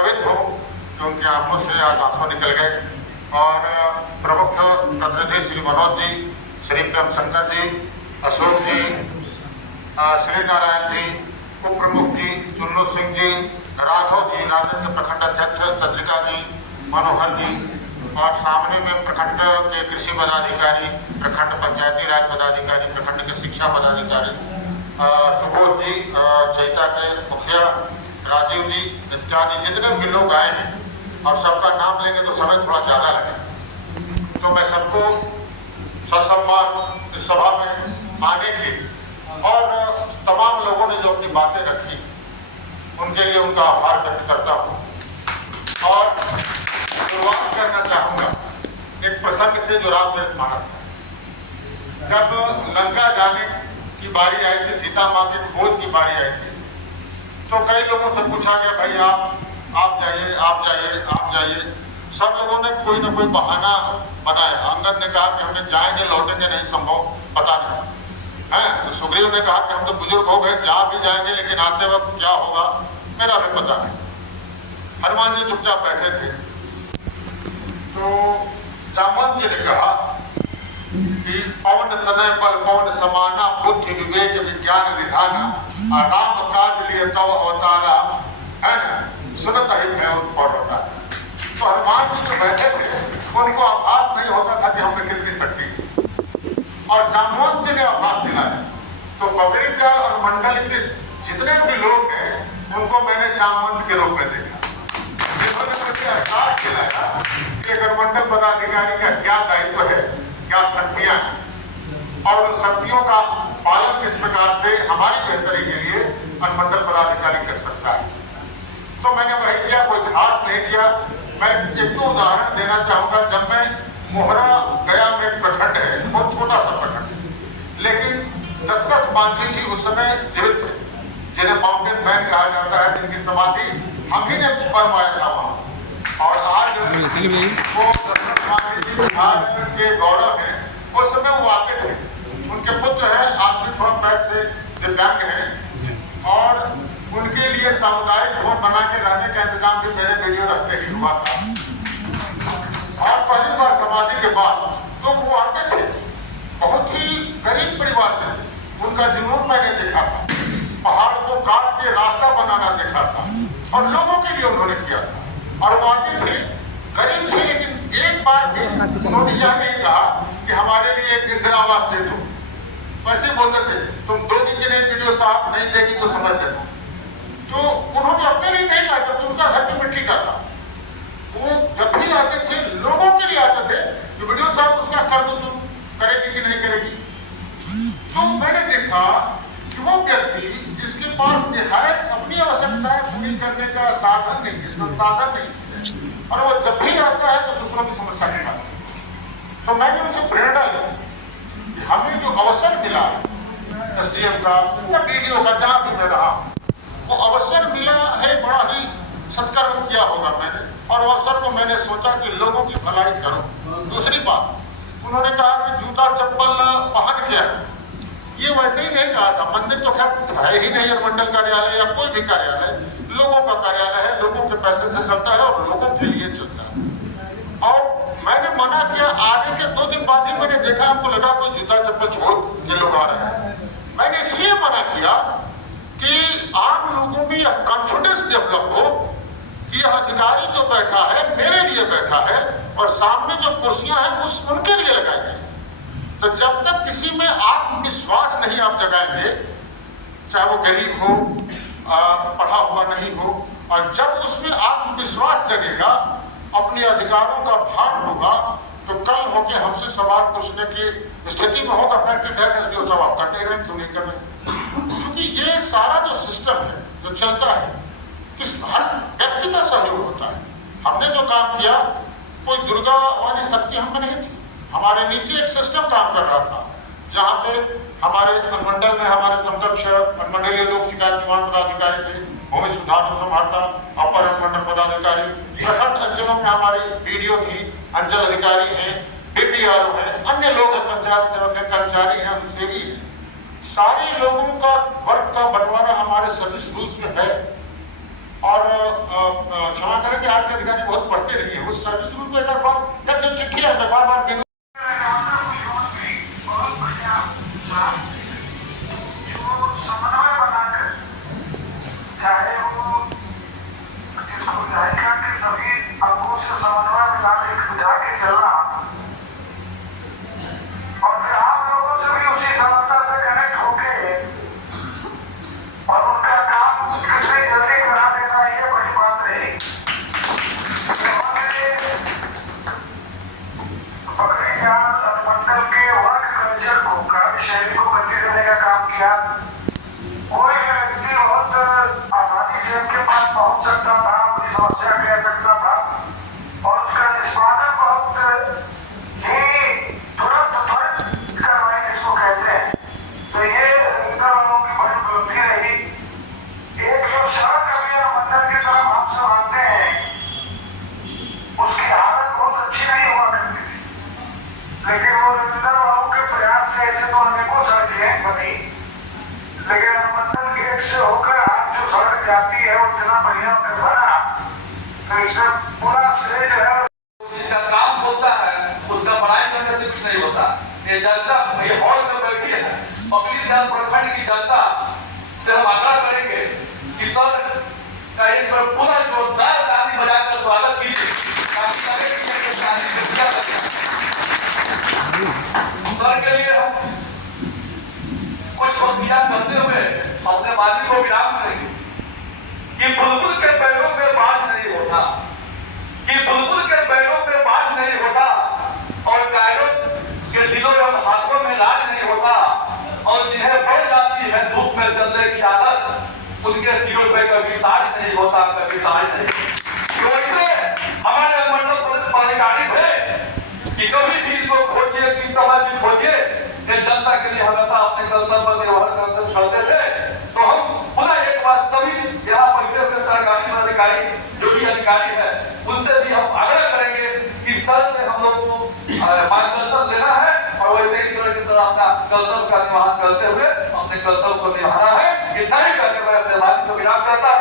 द्रवित हूँ कि उनके आंखों से आज आंसू निकल गए। और प्रमुख प्रतिनिधि श्री मनोज जी, श्री प्रेम शंकर जी, अशोक जी, श्री नारायण जी, उप प्रमुख जी चुन्नू सिंह जी, राघव जी, राजन के प्रखंड अध्यक्ष चंद्रिका जी, मनोहर जी, और सामने में प्रखंड के कृषि पदाधिकारी, प्रखंड पंचायती राज पदाधिकारी, प्रखंड के शिक्षा पदाधिकारी, सुबोध जी, चैता के मुखिया राजीव जी इत्यादि जितने भी लोग आए हैं, और सबका नाम लेंगे तो समय थोड़ा ज़्यादा लगेगा। तो मैं सबको ससम्मान इस सभा में आने की और तमाम लोगों ने जो अपनी बातें रखी उनके लिए उनका आभार व्यक्त करता हूँ। और शुरुआत करना चाहूँगा एक प्रसंग से जो रामचरितमानस था। जब लंका जाने की बारी आई थी, सीता माँ की खोज की बारी आई थी, तो कई लोगों से पूछा गया भाई आप जाइए, आप जाइए, आप जाइए। सब लोगों ने कोई ना कोई बहाना बनाया। अंगद ने कहा कि हमें जाएंगे लौटेंगे नहीं, संभव पता नहीं है। तो सुग्रीव ने कहा कि हम तो बुजुर्ग हो गए, जा भी जाएंगे लेकिन आते वक्त क्या होगा मेरा भी पता नहीं। हनुमान जी चुपचाप बैठे थे। तो जामवंत जी ने कहा कि पवन तनय बल पवन समाना, बुद्धि विवेक विज्ञान विधाना, राम काज लिए तव अवतारा, है ना, सुनत ही भय उत्पन्न होता है। तो हनुमान जी जो बैठे थे उनको आभास नहीं होता था कि हम में कितनी शक्ति है, और जामवंत जी ने आभास दिलाया। तो पकड़ीदार और मंडल के जितने भी लोग हैं उनको मैंने जामवंत के रूप में देखा, जिन्होंने मुझे एहसास दिलाया कि अगर मंडल पदाधिकारी का क्या दायित्व है, क्या शक्तियां हैं, और उन शक्तियों का पालन किस प्रकार से हमारी बेहतरी के लिए अनुमंडल पदाधिकारी कर सकता है। तो मैंने वही किया, कोई खास नहीं किया। मैं एक तो उदाहरण देना चाहूँगा। जब मैं मोहरा गया में एक प्रखंड है, बहुत छोटा सा प्रखंड, लेकिन दशरथ मांझी जी उस समय जीवित थे, जिन्हें माउंटेन मैन कहा जाता है, जिनकी समाधि हम ही ने बनवाया था वहाँ। और आज वो दशरथ मांझी जी बिहार के गौरव है। उस समय वो आते थे, उनके पुत्र है, आर्थिक थोड़ा पैर से दिव्यांग है, और उनके लिए सामुदायिक भवन बना के रहने का इंतजाम भी मेरे वीडियो रखते ही हुआ था। और पहली बार समाधि के बाद तो वो आते थे, बहुत ही गरीब परिवार से। उनका जुनून मैंने देखा था, पहाड़ को काट के रास्ता बनाना देखा था, और लोगों के लिए उन्होंने किया था। और वो आते थे, गरीब थे, लेकिन एक बार भी उन्होंने यह नहीं कहा कि हमारे लिए एक इंदिरा आवास दे दो। वैसे बोलते थे, तुम दोगी कि नहीं वीडियो साहब, नहीं देगी तो समझ लेना। तो उन्होंने अपने लिए नहीं कहा, जब उनका घर की मिट्टी का था। वो जब भी आते थे लोगों के लिए आते थे कि वीडियो साहब उसका कर दो, तुम करेगी कि नहीं करेगी। तो मैंने देखा कि वो व्यक्ति जिसके पास निहायत अपनी आवश्यकताएं पूरी करने का साधन नहीं, संसाधन नहीं, और वो जब भी आता है तो दूसरों की समस्या निकालता है। तो मैंने उनसे प्रेरणा ली कि हमें जो अवसर मिला SDM का या DDO का, जहाँ भी मैं रहा, वो अवसर मिला है, बड़ा ही सत्कर्म किया होगा मैंने, और अवसर को मैंने सोचा कि लोगों की भलाई करो। दूसरी बात, उन्होंने कहा कि जूता चप्पल पहन के ये वैसे ही नहीं कहा था। मंदिर तो खैर है ही नहीं, मंडल कार्यालय या कोई भी कार्यालय लोगों का कार्यालय है, लोगों के पैसे से चलता है और लोगों के लिए चलता है। और मैंने मना किया। आगे के 2 दिन बाद ही मैंने देखा, हमको लगा कोई जूता चप्पल छोड़ के लोग आ रहे हैं। मैंने इसलिए मना किया कि आम लोगों में यह कॉन्फिडेंस डेवलप हो कि यह अधिकारी जो बैठा है मेरे लिए बैठा है, और सामने जो कुर्सियां हैं उस उनके लिए लगाई गई। तो जब तक किसी में आत्मविश्वास नहीं आप जगाएंगे, चाहे वो गरीब हो, पढ़ा हुआ नहीं हो, और जब उसमें आत्मविश्वास जगेगा, अपने अधिकारों का भान होगा, तो कल होके हमसे सवाल पूछने की स्थिति में होगा। फैक्ट्री है SDO साहब आप करते रहे, क्यों नहीं कर रहे? क्योंकि ये सारा जो सिस्टम है जो चलता है, किस हर व्यक्ति का सहयोग होता है। हमने जो काम किया, कोई दुर्गा वाली शक्ति हमें नहीं थी। हमारे नीचे एक सिस्टम काम कर रहा था, जहाँ पे हमारे अनुमंडल में हमारे समकक्ष अनुमंडलीय लोक शिकायत निवारण पदाधिकारी थे, भूमि सुधार संभालता अपर अनुमंडल पदाधिकारी, प्रखंड अंचलों में हमारी BDO थी, अंचल अधिकारी हैं, BPRO है, अन्य लोग हैं, पंचायत सेवक हैं, कर्मचारी हैं, अनुसेवी हैं। सारे लोगों का वर्ग का बंटवारा हमारे सभी स्कूल्स में है। और क्षमा करें कि आज के अधिकारी बहुत पढ़ते नहीं है, उस सर्विस रूल को एक बार जो चिट्ठी है मैं बार बार कोई व्यक्ति बहुत आसानी से उनके पास पहुंच सकता था, अपनी समस्या कह सकता था और उसका निष्पादन बहुत ही तुरंत कार्रवाई जिसको कहते हैं। तो ये इंदिरा वालों की बड़ी उपलब्धि रही। एक जो सड़क अभी मंदिर की तरफ हम सब आते हैं उसकी हालत बहुत अच्छी नहीं हुआ करती थी, लेकिन वो इंदिरा वालों के प्रयास से ऐसे तो अनेकों सड़कें बनी, लेकिन मंदिर गेट से होकर आज जो सड़क जाती है वो इतना बढ़िया बना, तो इसमें पूरा श्रेय जो है जिसका काम होता है उसका बड़ाई करने से कुछ नहीं होता। ये जनता ये हॉल में बैठी है, पब्लिक प्रखंड की जनता से हम आग्रह करेंगे कि सर का एक बार पूरा जोरदार ताली बजाकर स्वागत कीजिए सर के लिए। हम कुछ वक्तिया करते हुए अपने मालिक को विराम करेंगे कि बुलबुल के पैरों पे बाज नहीं होता, कि बुलबुल के पैरों पे बाज नहीं होता और कायरों के दिलों में हाथों में लाज नहीं होता, और जिन्हें बढ़ जाती है धूप में चलने की आदत उनके सिरों पे कभी ताज नहीं होता, कभी ताज नहीं। तो इससे हमारे मंडल पदाधिकारी थे कि कभी भी इनको खोजिए, किस समय भी खोजिए, जनता के लिए हमेशा अपने कर्तव्य निर्वहन करते थे। तो हम पुनः एक बार सभी यहाँ बैठे हुए सरकारी अधिकारी जो भी अधिकारी है उनसे भी हम आग्रह करेंगे कि सर से हम लोग को मार्गदर्शन लेना है और वैसे ही सर की तरह अपना कर्तव्य का निर्वहन करते हुए अपने कर्तव्य को निभाना है। इतना ही करके मैं अपने बात को विराम करता हूं।